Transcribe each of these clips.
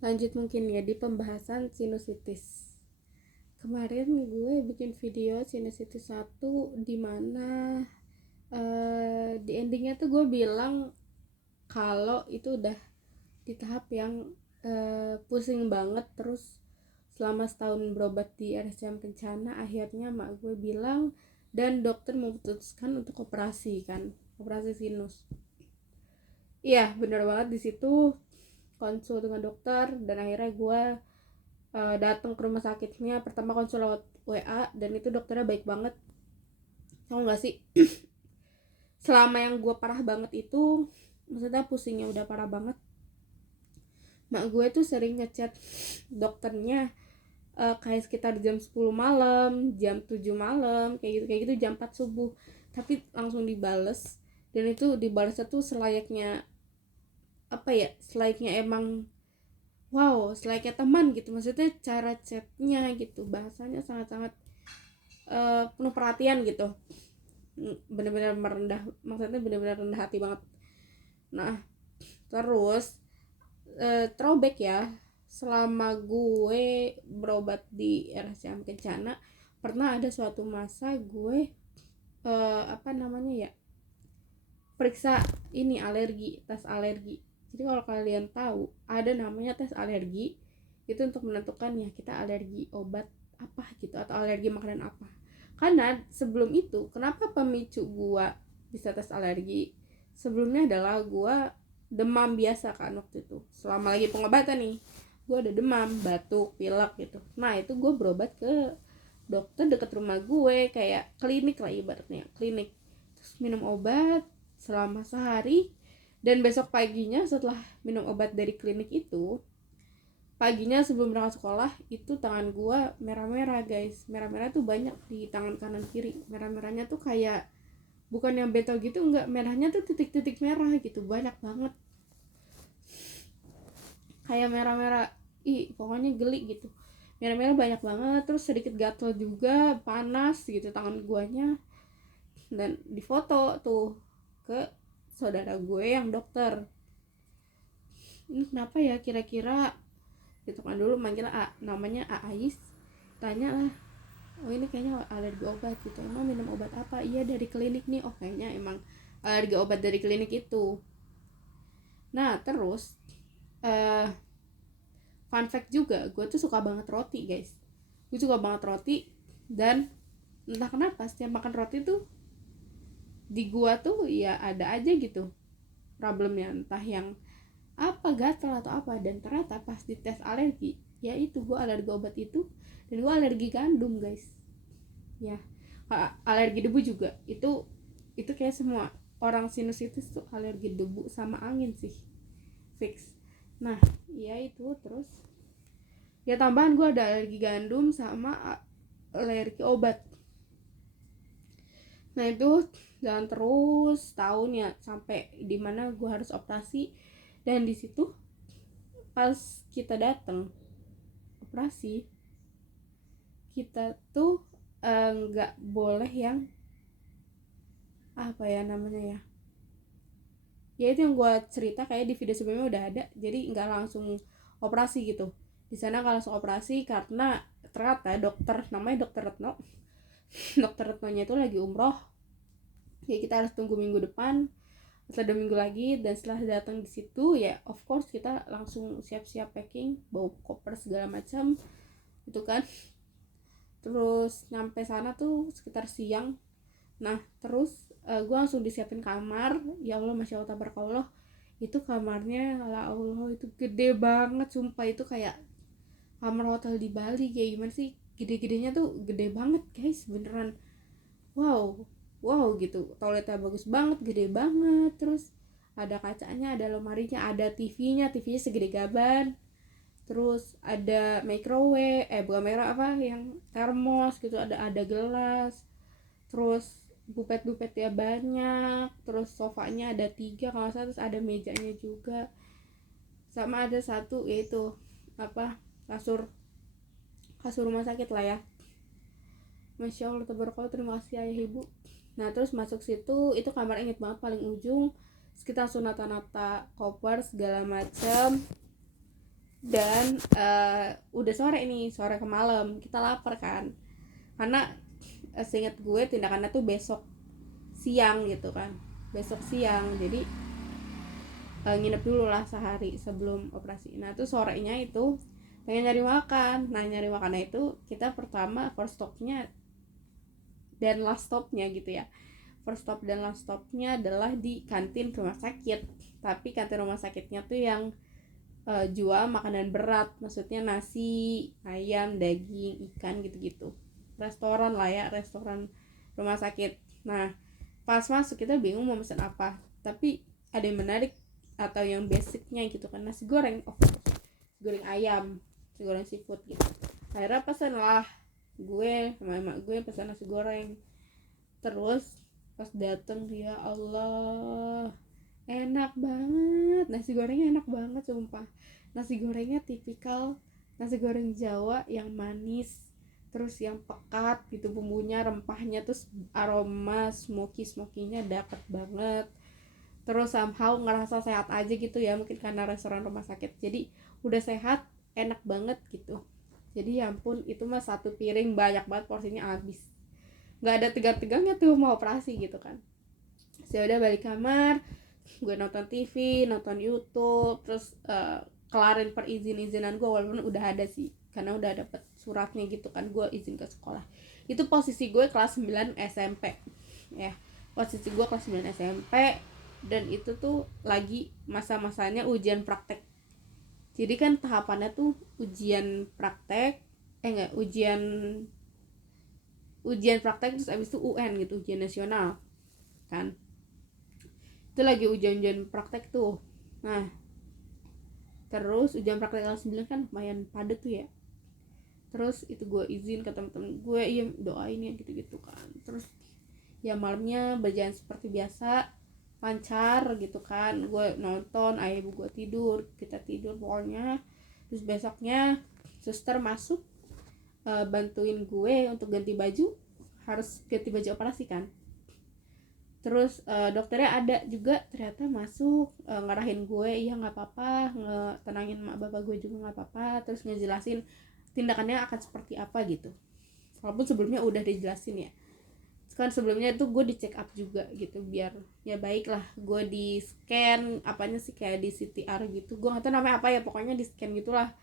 Lanjut mungkin ya di pembahasan sinusitis. Kemarin gue bikin video sinusitis 1 di mana di endingnya tuh gue bilang kalau itu udah di tahap yang pusing banget. Terus selama setahun berobat di RSCM Kencana, akhirnya mak gue bilang dan dokter memutuskan untuk operasi sinus. Iya bener banget, di situ konsul dengan dokter dan akhirnya gue datang ke rumah sakitnya. Pertama konsul lewat WA dan itu dokternya baik banget. Tau gak sih, selama yang gue parah banget itu, maksudnya pusingnya udah parah banget, mak gue tuh sering ngechat dokternya kayak sekitar jam 10 malam, jam 7 malam, kayak gitu jam 4 subuh, tapi langsung dibales. Dan itu dibalesnya tuh selayaknya selayaknya emang selayaknya teman gitu. Maksudnya cara chatnya gitu, bahasanya sangat-sangat penuh perhatian gitu, benar-benar merendah, maksudnya benar-benar rendah hati banget. Nah terus throwback ya, selama gue berobat di RSCM Kencana, pernah ada suatu masa gue periksa ini alergi, tes alergi. Jadi kalau kalian tahu ada namanya tes alergi, itu untuk menentukan ya kita alergi obat apa gitu atau alergi makanan apa. Karena sebelum itu, kenapa pemicu gua bisa tes alergi? Sebelumnya adalah gua demam biasa kan waktu itu. Selama lagi pengobatan nih, gua ada demam, batuk, pilek gitu. Nah itu gue berobat ke dokter deket rumah gue, kayak klinik lah ibaratnya, klinik. Terus minum obat selama sehari, dan besok paginya setelah minum obat dari klinik itu, paginya sebelum berangkat sekolah itu tangan gua merah-merah guys. Merah-merah tuh banyak di tangan kanan kiri. Merah-merahnya tuh kayak bukan yang beto gitu, enggak, merahnya tuh titik-titik merah gitu, banyak banget, kayak merah-merah, pokoknya geli gitu. Merah-merah banyak banget, terus sedikit gatel juga, panas gitu tangan guanya. Dan difoto tuh ke saudara gue yang dokter. Ini kenapa ya kira-kira, gitu kan, dulu manggil namanya Ais. Tanya lah, oh ini kayaknya alergi obat gitu, emang minum obat apa? Iya dari klinik nih. Oh kayaknya emang alergi obat dari klinik itu. Nah terus uh, fun fact juga, gue tuh suka banget roti guys. Gue suka banget roti, dan entah kenapa setiap makan roti tuh di gua tuh ya ada aja gitu problemnya, entah yang apa, gatel atau apa. Dan ternyata pas dites alergi, ya itu gue alergi obat itu, dan gue alergi gandum guys. Ya alergi debu juga, itu kayak semua orang sinusitis tuh alergi debu sama angin sih, fix. Nah ya itu, terus ya tambahan gue ada alergi gandum sama alergi obat. Nah itu jalan terus tahun ya, sampai dimana gue harus operasi. Dan di situ pas kita datang operasi, kita tuh nggak boleh yang apa ya namanya ya itu yang gue cerita kayak di video sebelumnya udah ada. Jadi nggak langsung operasi gitu, di sana nggak langsung operasi karena ternyata dokter, namanya dokter Retno. Dokter Retnonya itu lagi umroh, ya kita harus tunggu minggu depan, setelah 2 minggu lagi. Dan setelah datang di situ ya of course kita langsung siap-siap packing, bawa koper segala macam itu kan. Terus nyampe sana tuh sekitar siang. Nah terus gue langsung disiapin kamar. Ya Allah, masya Allah tabarakallah, itu kamarnya ala Allah itu gede banget sumpah. Itu kayak kamar hotel di Bali, kayak gimana sih, gede-gedenya tuh gede banget guys, beneran wow gitu. Toiletnya bagus banget, gede banget, terus ada kacanya, ada lemarinya, ada TV-nya segede gaban. Terus ada microwave, bukan microwave, apa yang termos gitu, ada gelas. Terus bupet ya banyak. Terus sofanya ada 3 kalau salah, terus ada mejanya juga, sama ada satu yaitu kasur rumah sakit lah ya. Masya Allah tabarakallah, terima kasih ayah ibu. Nah terus masuk situ, itu kamar inget banget paling ujung. Terus kita langsung nata-nata koper segala macem. dan udah sore ke malam, kita lapar kan, karena seingat gue tindakannya tuh besok siang gitu kan, besok siang. Jadi nginep dulu lah sehari sebelum operasi. Nah tuh sorenya itu pengen nyari makan. Nah nyari makannya itu kita pertama first stopnya dan last stopnya gitu ya. First stop dan last stopnya adalah di kantin rumah sakit. Tapi kantin rumah sakitnya tuh yang jual makanan berat, maksudnya nasi, ayam, daging, ikan gitu-gitu. Restoran lah ya, restoran rumah sakit. Nah pas masuk kita bingung mau pesan apa, tapi ada yang menarik atau yang basicnya gitu kan, nasi goreng, goreng ayam, nasi goreng seafood gitu. Akhirnya pesan lah, gue sama emak gue pesan nasi goreng. Terus pas dateng, ya Allah, enak banget, nasi gorengnya enak banget sumpah. Nasi gorengnya tipikal nasi goreng Jawa yang manis, terus yang pekat gitu bumbunya, rempahnya, terus aroma smokinya dapet banget. Terus somehow ngerasa sehat aja gitu ya, mungkin karena restoran rumah sakit jadi udah sehat, enak banget gitu. Jadi ya ampun, itu mah satu piring banyak banget, porsinya habis, nggak ada tegang-tegangnya tuh mau operasi gitu kan. Saya udah balik kamar, gue nonton TV, nonton YouTube, terus kelarin perizinan gue, walaupun udah ada sih karena udah dapet suratnya gitu kan, gue izin ke sekolah. Itu posisi gue kelas 9 SMP ya, posisi gue kelas 9 SMP, dan itu tuh lagi masa-masanya ujian praktek. Jadi kan tahapannya tuh ujian praktek, enggak, ujian praktek terus abis itu UN gitu, ujian nasional kan. Itu lagi ujian praktek tuh. Nah terus ujian praktek kelas 9 kan lumayan padat tuh ya. Terus itu gue izin ke temen-temen gue, iya doain ya gitu-gitu kan. Terus ya malamnya berjalan seperti biasa, lancar gitu kan. Gue nonton, ayah ibu gue tidur, kita tidur pokoknya. Terus besoknya suster masuk, bantuin gue untuk ganti baju, harus ganti baju operasi kan. Terus dokternya ada juga ternyata masuk, ngarahin gue, iya nggak apa-apa, tenangin mak bapak gue juga nggak apa-apa, terus ngejelasin tindakannya akan seperti apa gitu. Walaupun sebelumnya udah dijelasin ya, kan sebelumnya itu gue di check up juga gitu, biar ya baik lah. Gue di scan apanya sih, kayak di CTR gitu, gue nggak tahu namanya apa ya, pokoknya di scan gitulah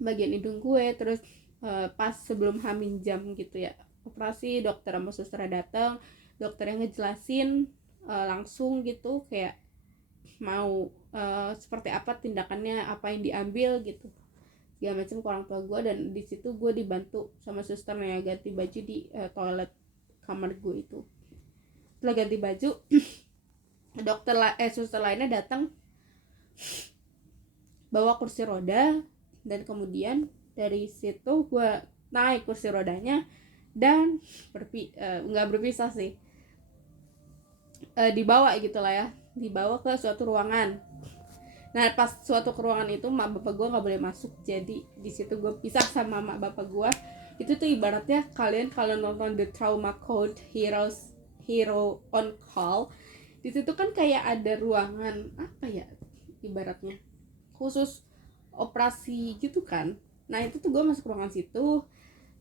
bagian hidung gue. Terus pas sebelum hamil jam gitu ya operasi, dokter sama suster datang, dokter yang ngejelasin langsung gitu, kayak mau seperti apa tindakannya, apa yang diambil gitu segala macam ke orang tua gue. Dan di situ gue dibantu sama susternya ganti baju di toilet kamar gue itu. Setelah ganti baju suster lainnya datang bawa kursi roda, dan kemudian dari situ gue naik kursi rodanya dan nggak berpisah sih, dibawa gitu lah ya, dibawa ke suatu ruangan. Nah pas suatu ruangan itu mak bapak gue nggak boleh masuk, jadi di situ gue pisah sama mak bapak gue. Itu tuh ibaratnya kalian kalau nonton The Trauma Code, Hero on Call, di situ kan kayak ada ruangan apa ya, ibaratnya khusus operasi gitu kan. Nah itu tuh gue masuk ruangan situ,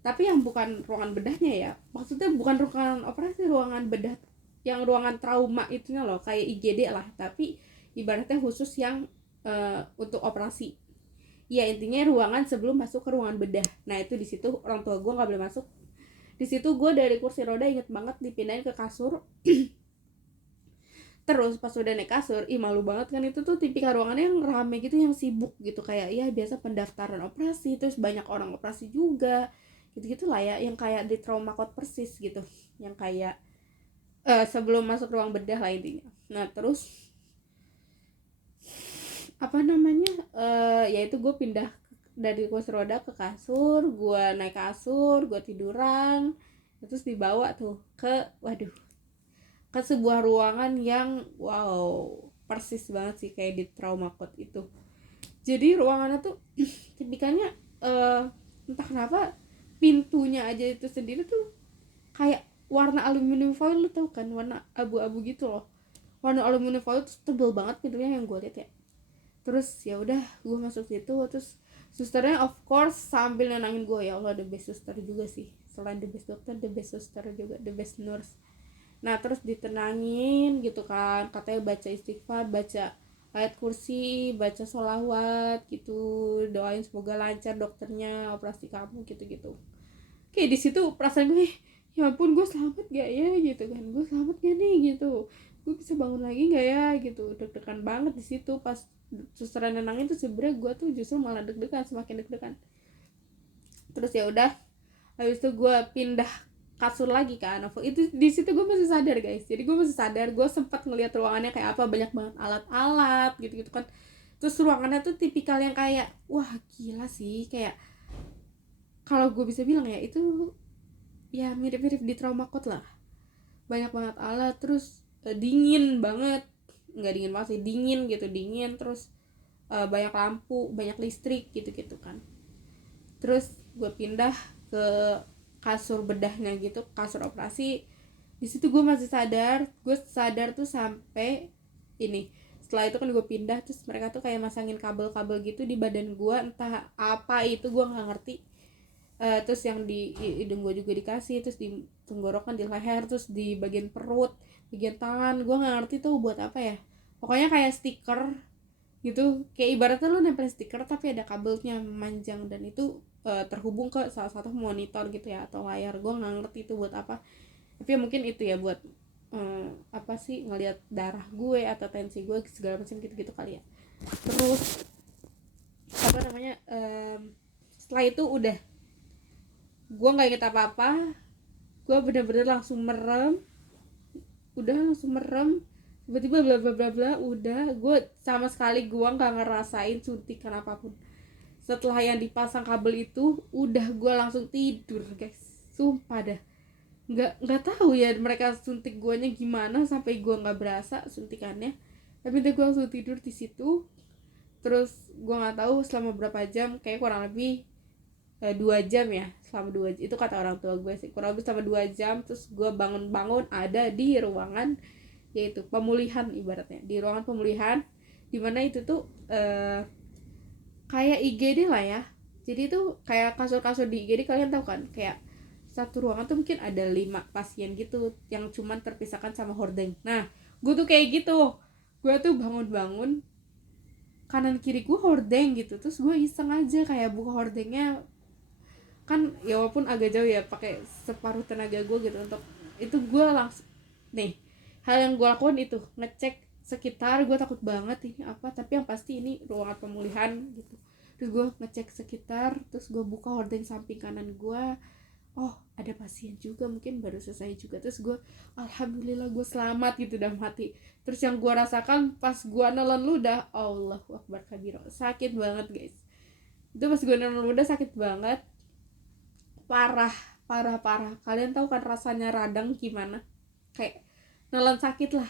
tapi yang bukan ruangan bedahnya ya, maksudnya bukan ruangan operasi, ruangan bedah yang ruangan trauma itunya loh, kayak IGD lah, tapi ibaratnya khusus yang untuk operasi ya, intinya ruangan sebelum masuk ke ruangan bedah. Nah itu di situ orang tua gue nggak boleh masuk. Di situ gue dari kursi roda inget banget dipindahin ke kasur. Terus pas udah naik kasur, malu banget kan, itu tuh tipikal ruangannya yang rame gitu, yang sibuk gitu, kayak ya biasa pendaftaran operasi, terus banyak orang operasi juga gitu-gitu lah ya, yang kayak di trauma code persis gitu, yang kayak sebelum masuk ruang bedah lah intinya. Nah terus apa namanya, yaitu gue pindah dari kursi roda ke kasur, gue naik kasur, gue tiduran, terus dibawa tuh ke sebuah ruangan yang wow, persis banget sih kayak di trauma code itu. Jadi ruangannya tuh tipikalnya entah kenapa pintunya aja itu sendiri tuh kayak warna aluminium foil, lu tau kan, warna abu-abu gitu loh. Warna aluminium foil tuh tebel banget pintunya yang gue lihat ya. Terus ya udah gue masuk situ, terus susternya of course sambil nenangin gue. Ya Allah, the best suster juga sih, selain the best dokter, the best suster juga, the best nurse. Nah terus ditenangin gitu kan, katanya baca istighfar, baca ayat kursi, baca sholawat gitu, doain semoga lancar dokternya operasi kamu gitu-gitu. Kayak di situ perasaan gue, ya ampun gue selamat gak ya gitu kan, gue selamat gak nih gitu, gue bisa bangun lagi gak ya gitu. Deg-degan banget di situ pas suster nenangin tuh. Sebenernya gue tuh justru malah deg-degan, semakin deg-degan. Terus ya udah, habis itu gue pindah kasur lagi kan. Itu di situ gue masih sadar guys, jadi gue masih sadar. Gue sempat ngeliat ruangannya kayak apa, banyak banget alat-alat gitu-gitu kan. Terus ruangannya tuh tipikal yang kayak wah gila sih, kayak kalau gue bisa bilang ya itu ya mirip-mirip di trauma code lah. Banyak banget alat, terus dingin banget, nggak dingin banget sih, dingin gitu, dingin. Terus banyak lampu, banyak listrik gitu-gitu kan. Terus gue pindah ke kasur bedahnya gitu, kasur operasi. Di situ gue masih sadar. Gue sadar tuh sampai ini, setelah itu kan gue pindah, terus mereka tuh kayak masangin kabel-kabel gitu di badan gue, entah apa itu gue nggak ngerti. Terus yang di hidung gue juga dikasih, terus di tenggorokan, di leher, terus di bagian perut, bagian tangan. Gue nggak ngerti tuh buat apa ya, pokoknya kayak stiker gitu, kayak ibaratnya lu nempel stiker tapi ada kabelnya memanjang, dan itu terhubung ke salah satu monitor gitu ya, atau layar. Gue nggak ngerti itu buat apa, tapi ya mungkin itu ya buat apa sih, ngelihat darah gue atau tensi gue segala macam gitu-gitu kali ya. Terus apa namanya, setelah itu udah gue nggak inget apa-apa. Gue bener-bener langsung merem, udah langsung merem. Tiba-tiba bla bla bla bla, udah gue sama sekali gue nggak ngerasain suntikan apapun. Setelah yang dipasang kabel itu, udah gue langsung tidur guys, sumpah dah. Nggak tahu ya mereka suntik guanya gimana sampai gue nggak berasa suntikannya, tapi udah gue langsung tidur di situ. Terus gue nggak tahu selama berapa jam, kayak kurang lebih 2 jam ya, selama 2 jam itu kata orang tua gue sih, kurang lebih selama 2 jam. Terus gue bangun-bangun ada di ruangan, yaitu pemulihan, ibaratnya di ruangan pemulihan, dimana itu tuh kayak IGD lah ya. Jadi tuh kayak kasur-kasur di IGD, kalian tahu kan, kayak satu ruangan tuh mungkin ada 5 pasien gitu yang cuman terpisahkan sama hordeng. Nah gue tuh kayak gitu, gue tuh bangun-bangun kanan kiri gue hordeng gitu. Terus gue iseng aja kayak buka hordengnya kan, ya walaupun agak jauh ya, pakai separuh tenaga gue gitu untuk itu. Gue langsung nih, hal yang gue lakukan itu ngecek sekitar. Gue takut banget ini apa, tapi yang pasti ini ruangan pemulihan gitu. Terus gue ngecek sekitar, terus gue buka hordeng samping kanan gue. Oh ada pasien juga, mungkin baru selesai juga. Terus gue alhamdulillah gue selamat gitu dalam hati. Terus yang gue rasakan pas gue nelen ludah, Allahu akbar kabiro, sakit banget guys. Itu pas gue nelen ludah sakit banget, parah parah parah. Kalian tahu kan rasanya radang gimana, kayak nelan sakit lah.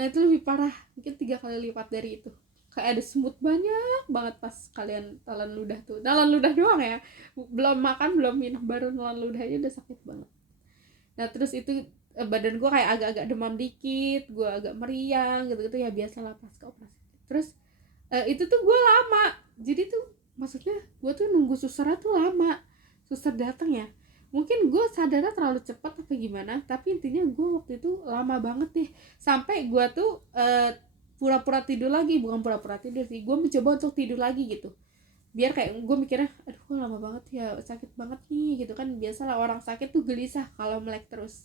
Nah itu lebih parah, mungkin 3 kali lipat dari itu. Kayak ada semut banyak banget pas kalian telan ludah tuh. Telan ludah doang ya, belum makan belum minum, baru nelan ludah aja udah sakit banget. Nah terus itu badan gue kayak agak-agak demam dikit, gue agak meriang gitu-gitu ya, biasalah pas ke operasi. Terus itu tuh gue lama, jadi tuh maksudnya gue tuh nunggu susternya tuh lama. Suster datang ya, mungkin gue sadarnya terlalu cepat apa gimana, tapi intinya gue waktu itu lama banget deh. Sampai gue tuh pura-pura tidur lagi, bukan pura-pura tidur sih, gue mencoba untuk tidur lagi gitu, biar kayak gue mikirnya aduh kok lama banget ya, sakit banget nih gitu kan. Biasalah orang sakit tuh gelisah kalau melek terus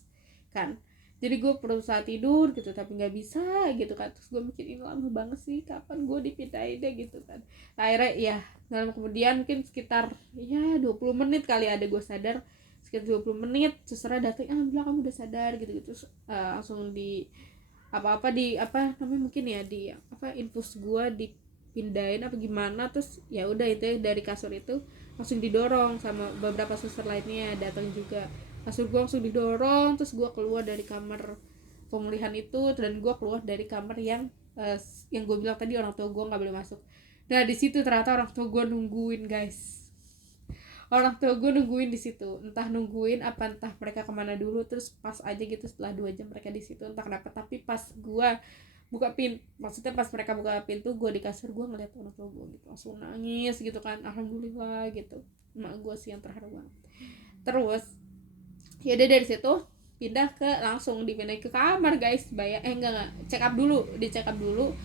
kan. Jadi gue berusaha tidur gitu tapi nggak bisa gitu kan. Terus gue mikir ini lama banget sih, kapan gue dipindahin deh gitu kan. Akhirnya ya dalam kemudian mungkin sekitar ya 20 menit kali ada gue sadar. Sekitar 20 menit susternya datang, alhamdulillah kamu udah sadar gitu gitu. Terus langsung di apa-apa, di apa namanya, mungkin ya di apa, infus gue dipindahin apa gimana. Terus ya udah itu dari kasur itu langsung didorong sama beberapa suster lainnya datang juga. Kasur gue langsung didorong, terus gue keluar dari kamar pemulihan itu, dan gue keluar dari kamar yang gue bilang tadi orang tua gue nggak boleh masuk. Nah di situ ternyata orang tua gue nungguin guys. Orang tua gue nungguin di situ, entah nungguin apa, entah mereka kemana dulu. Terus pas aja gitu setelah 2 jam mereka di situ entah kenapa. Tapi pas gue maksudnya pas mereka buka pintu, gue di kasur, gue ngeliat orang tua gue gitu langsung nangis gitu kan, alhamdulillah gitu. Emak gue sih yang terharu banget. Terus ya udah dari situ langsung dipindahin ke kamar guys, enggak check up dulu,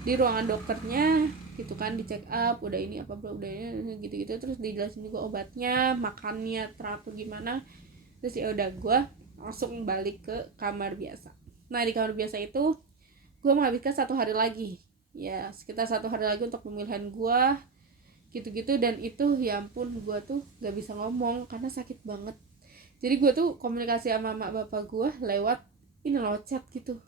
di ruangan dokternya gitu kan, di check up udah ini apa belum, udah ini gitu-gitu, terus dijelasin juga obatnya, makannya teratur gimana. Terus ya udah gue langsung balik ke kamar biasa. Nah di kamar biasa itu gue menghabiskan 1 hari lagi, ya sekitar 1 hari lagi untuk pemilihan gue gitu-gitu. Dan itu ya ampun, gue tuh gak bisa ngomong karena sakit banget. Jadi gue tuh komunikasi sama mak bapak gue lewat ini loh, chat gitu,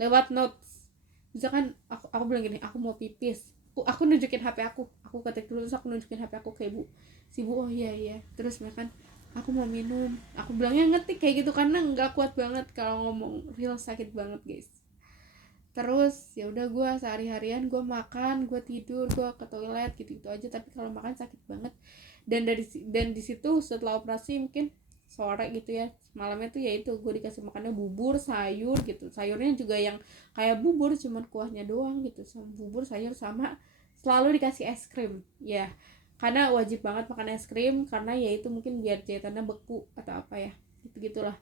lewat notes. Misalkan aku bilang gini, aku mau pipis, aku nunjukin HP aku ketik dulu, terus aku nunjukin HP aku ke ibu, si ibu oh iya iya, terus misalkan aku mau minum, aku bilangnya ngetik kayak gitu karena nggak kuat banget kalau ngomong, real sakit banget guys. Terus ya udah gue sehari-harian gue makan, gue tidur, gue ke toilet gitu aja. Tapi kalau makan sakit banget. Dan di situ setelah operasi mungkin sore gitu ya, malamnya tuh ya itu gue dikasih makannya bubur sayur gitu, sayurnya juga yang kayak bubur cuman kuahnya doang gitu, sama bubur sayur, sama selalu dikasih es krim ya, karena wajib banget makan es krim karena ya itu mungkin biar jahitannya beku atau apa ya, gitu gitulah.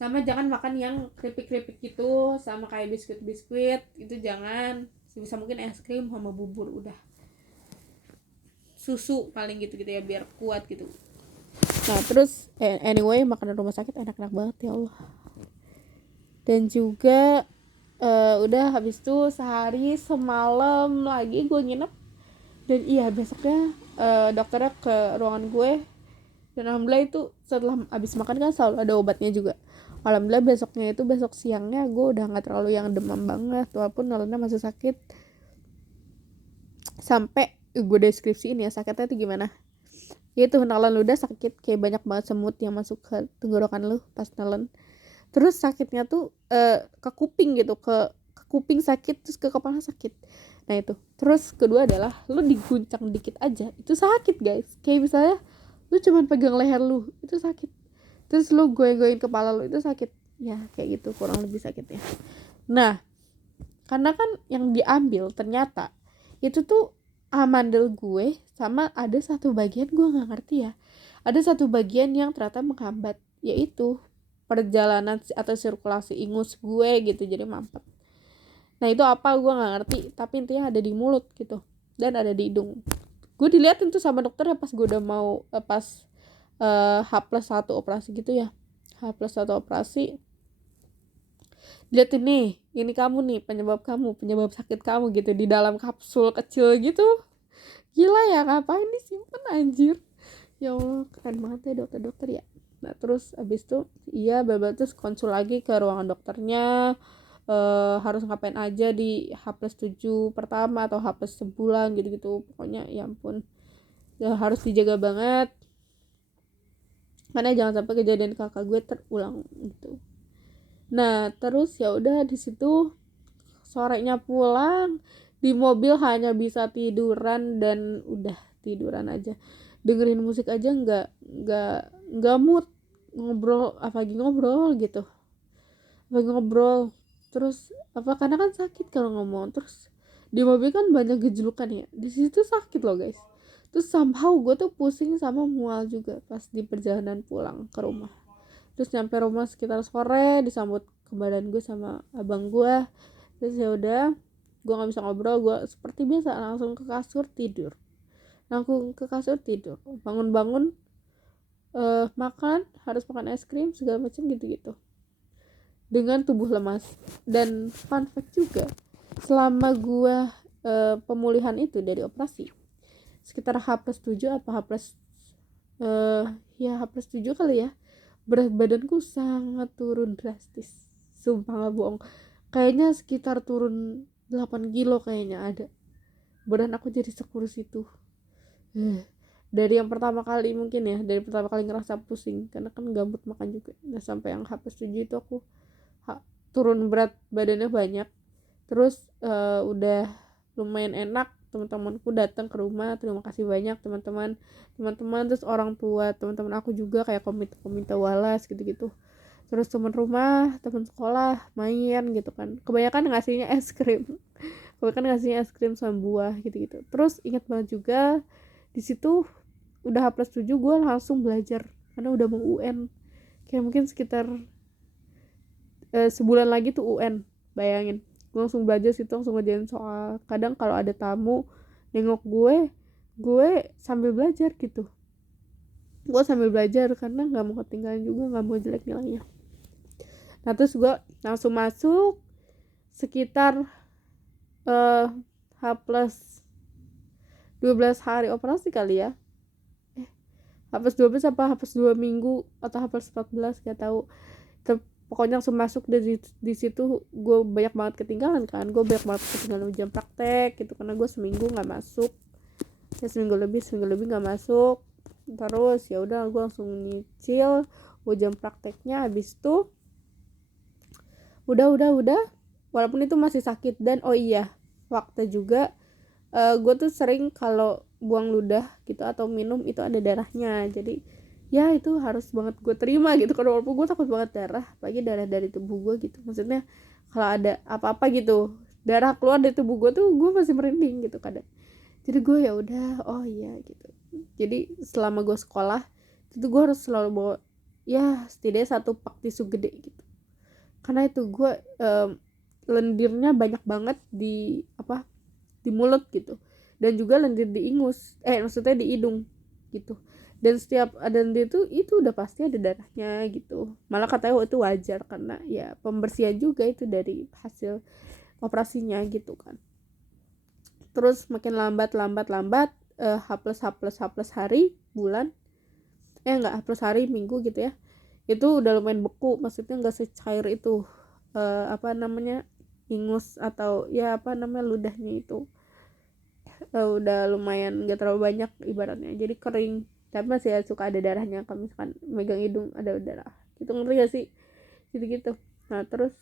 Sama jangan makan yang keripik-keripik gitu, sama kayak biskuit-biskuit itu jangan, sebisa mungkin es krim sama bubur udah, susu paling gitu-gitu ya biar kuat gitu. Nah terus anyway, makanan rumah sakit enak-enak banget ya Allah. Dan juga udah habis itu sehari semalam lagi gue nginep. Dan iya besoknya dokternya ke ruangan gue. Dan alhamdulillah itu setelah habis makan kan selalu ada obatnya juga. Alhamdulillah besoknya itu, besok siangnya gue udah gak terlalu yang demam banget, walaupun nelennya masih sakit. Sampai gue deskripsiin ya sakitnya itu gimana. Itu nelen lu udah sakit kayak banyak banget semut yang masuk ke tenggorokan lu pas nelen. Terus sakitnya tuh ke kuping gitu, ke kuping sakit, terus ke kepala sakit. Nah itu. Terus kedua adalah lu diguncang dikit aja itu sakit guys. Kayak misalnya lu cuman pegang leher lu itu sakit, terus lu goyang-goyang kepala lu itu sakit. Ya kayak gitu kurang lebih sakitnya. Nah karena kan yang diambil ternyata itu tuh amandel gue, sama ada satu bagian gue nggak ngerti ya, ada satu bagian yang ternyata menghambat, yaitu perjalanan atau sirkulasi ingus gue gitu, jadi mampet. Nah itu apa gue nggak ngerti, tapi intinya ada di mulut gitu dan ada di hidung. Gue diliatin tuh sama dokternya pas gue udah mau pas H+1 operasi gitu ya, H+1 operasi, lihat ini kamu nih, penyebab sakit kamu gitu di dalam kapsul kecil gitu. Gila ya, ngapain disimpan anjir. Ya Allah keren banget ya dokter-dokter ya. Nah terus abis itu iya terus konsul lagi ke ruangan dokternya, harus ngapain aja di H+7 pertama atau H+1 gitu pokoknya ya ampun ya, harus dijaga banget karena jangan sampai kejadian kakak gue terulang gitu. Nah terus ya udah di situ sorenya pulang, di mobil hanya bisa tiduran dan udah tiduran aja, dengerin musik aja nggak mood ngobrol gitu, lagi ngobrol terus apa, karena kan sakit kalau ngomong. Terus di mobil kan banyak gejolukan ya, di situ sakit loh guys. Terus somehow gue tuh pusing sama mual juga pas di perjalanan pulang ke rumah. Terus nyampe rumah sekitar sore, disambut ke badan gue sama abang gue. Terus ya udah gue nggak bisa ngobrol, gue seperti biasa langsung ke kasur tidur, bangun makan, harus makan es krim segala macam gitu dengan tubuh lemas. Dan fun fact juga, selama gue pemulihan itu dari operasi sekitar H+7 apa H+7 kali ya, berat badanku sangat turun drastis, sumpah gak bohong, kayaknya sekitar turun 8 kilo kayaknya ada. Badan aku jadi sekurus itu. Dari yang pertama kali mungkin ya, dari pertama kali ngerasa pusing karena kan gabut makan juga. Nah sampai yang H+7 itu aku turun berat badannya banyak. Terus udah lumayan enak, teman-temanku datang ke rumah, terima kasih banyak teman-teman, terus orang tua teman-teman aku juga kayak komite walas gitu-gitu. terus teman rumah, teman sekolah main gitu kan, kebanyakan ngasihnya es krim. Kebanyakan ngasihnya es krim sama buah gitu-gitu. Terus ingat banget juga di situ udah H+7 gue langsung belajar karena udah mau UN, kayak mungkin sekitar sebulan lagi tuh UN, bayangin. Gue langsung belajar situ, langsung ngerjain soal. Kadang kalau ada tamu nengok gue sambil belajar gitu. Gue sambil belajar karena nggak mau ketinggalan juga, nggak mau jelek nilainya. Nah terus gue langsung masuk sekitar H plus 12 hari operasi kali ya. H plus 12 apa H plus 2 minggu atau H plus 14 gak tahu. Pokoknya langsung masuk di situ gue banyak banget ketinggalan kan. Gue banyak banget ketinggalan ujian praktek gitu karena gue seminggu nggak masuk. Ya seminggu lebih nggak masuk. Terus ya udah gue langsung nyicil ujian prakteknya. Habis itu udah walaupun itu masih sakit. Dan oh iya, waktu juga gue tuh sering kalau buang ludah gitu atau minum itu ada darahnya, jadi ya itu harus banget gue terima gitu kan, walaupun gue takut banget darah, apalagi darah dari tubuh gue gitu. Maksudnya kalau ada apa-apa gitu darah keluar dari tubuh gue tuh gue masih merinding gitu kadang. Jadi gue ya udah, oh iya gitu. Jadi selama gue sekolah itu gue harus selalu bawa ya setidaknya 1 pak tisu gede gitu, karena itu gue lendirnya banyak banget di mulut gitu, dan juga lendir di ingus, maksudnya di hidung gitu. Dan setiap ada lendir itu udah pasti ada darahnya gitu. Malah katanya itu wajar karena ya pembersihan juga itu dari hasil operasinya gitu kan. Terus makin lambat H plus hari bulan, enggak, H plus hari minggu gitu ya, itu udah lumayan beku, maksudnya nggak secair itu ingus atau ya ludahnya itu. Udah lumayan gak terlalu banyak ibaratnya, jadi kering, tapi masih suka ada darahnya kalau misalkan megang hidung ada darah gitu, ngerti gak sih gitu. Nah terus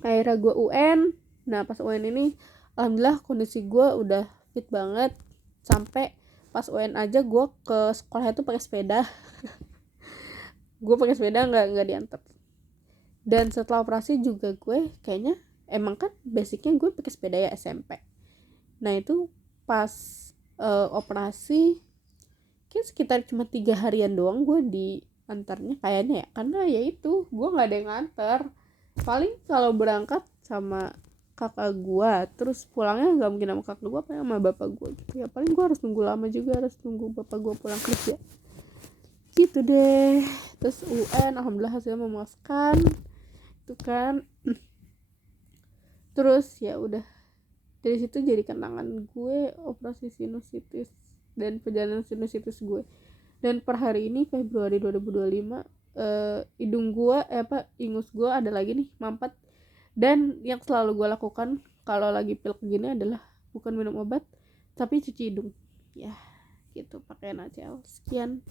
akhirnya gue UN. Nah pas UN ini alhamdulillah kondisi gue udah fit banget, sampai pas UN aja gue ke sekolah itu pakai sepeda. Gue pakai sepeda, nggak diantar. Dan setelah operasi juga gue kayaknya emang kan basicnya gue pakai sepeda ya SMP. Nah itu pas operasi kayak sekitar cuma 3 harian doang gue diantarnya kayaknya ya, karena ya itu gue nggak ada yang nganter. Paling kalau berangkat sama kakak gue, terus pulangnya nggak mungkin sama kakak gue, paling sama bapak gue gitu ya. Paling gue harus nunggu lama juga, harus nunggu bapak gue pulang kerja gitu deh. Terus UN alhamdulillah hasilnya memuaskan itu kan. Terus ya udah dari situ jadi kenangan gue operasi sinusitis dan perjalanan sinusitis gue. Dan per hari ini Februari 2025 ingus gue ada lagi nih mampet. Dan yang selalu gue lakukan kalau lagi pilek gini adalah bukan minum obat tapi cuci hidung ya gitu, pakai NaCl. Sekian.